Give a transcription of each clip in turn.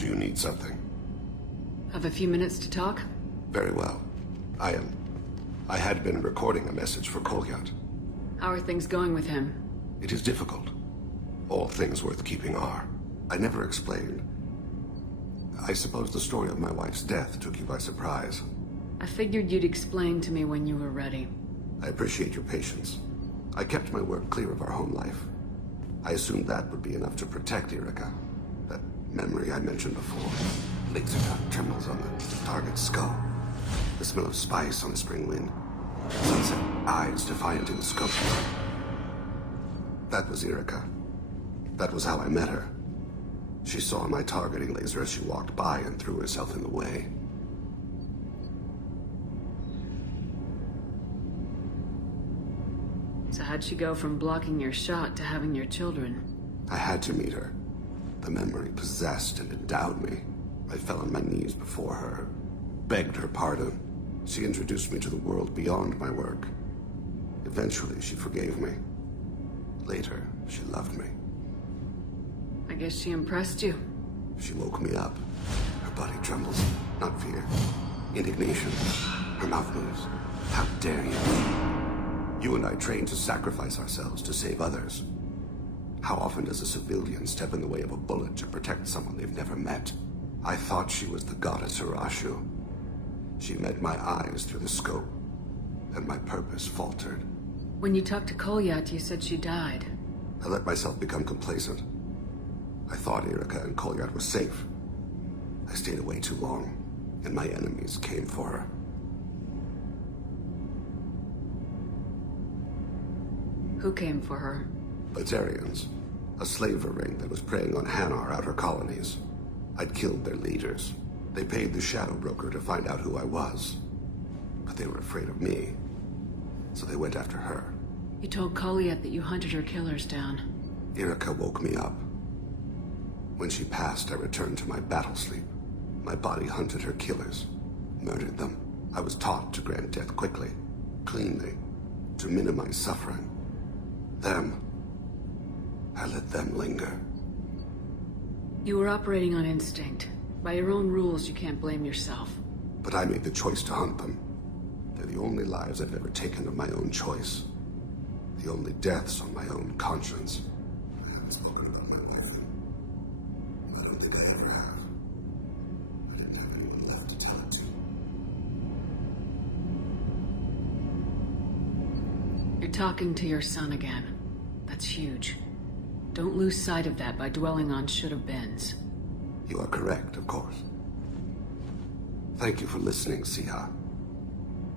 Do you need something? Have a few minutes to talk? Very well. I had been recording a message for Kolyat. How are things going with him? It is difficult. All things worth keeping are. I never explained. I suppose the story of my wife's death took you by surprise. I figured you'd explain to me when you were ready. I appreciate your patience. I kept my work clear of our home life. I assumed that would be enough to protect Irikah. That memory I mentioned before. Laser dot trembles on the target's skull. The smell of spice on the spring wind. Sunset eyes defiant in the scope. That was Irikah. That was how I met her. She saw my targeting laser as she walked by and threw herself in the way. So how'd she go from blocking your shot to having your children? I had to meet her. The memory possessed and endowed me. I fell on my knees before her, begged her pardon. She introduced me to the world beyond my work. Eventually, she forgave me. Later, she loved me. I guess she impressed you. She woke me up. Her body trembles. Not fear. Indignation. Her mouth moves. How dare you? You and I trained to sacrifice ourselves to save others. How often does a civilian step in the way of a bullet to protect someone they've never met? I thought she was the goddess Urashu. She met my eyes through the scope, and my purpose faltered. When you talked to Kolyat, you said she died. I let myself become complacent. I thought Irikah and Kolyat were safe. I stayed away too long, and my enemies came for her. Who came for her? Batarians, a slaver ring that was preying on Hanar outer colonies. I'd killed their leaders. They paid the shadow broker to find out who I was. But they were afraid of me, so they went after her. You told Kolyat that you hunted her killers down. Irikah woke me up. When she passed, I returned to my battle sleep. My body hunted her killers, murdered them. I was taught to grant death quickly, cleanly, to minimize suffering. I let them linger. You were operating on instinct. By your own rules, you can't blame yourself. But I made the choice to hunt them. They're the only lives I've ever taken of my own choice. The only deaths on my own conscience. I haven't spoken about my wife. I don't think I ever have. I didn't have anyone left to tell it to. You're talking to your son again. That's huge. Don't lose sight of that by dwelling on should-have-beens. You are correct, of course. Thank you for listening, Siha.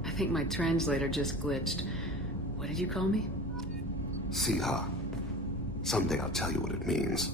I think my translator just glitched. What did you call me? Siha. Someday I'll tell you what it means.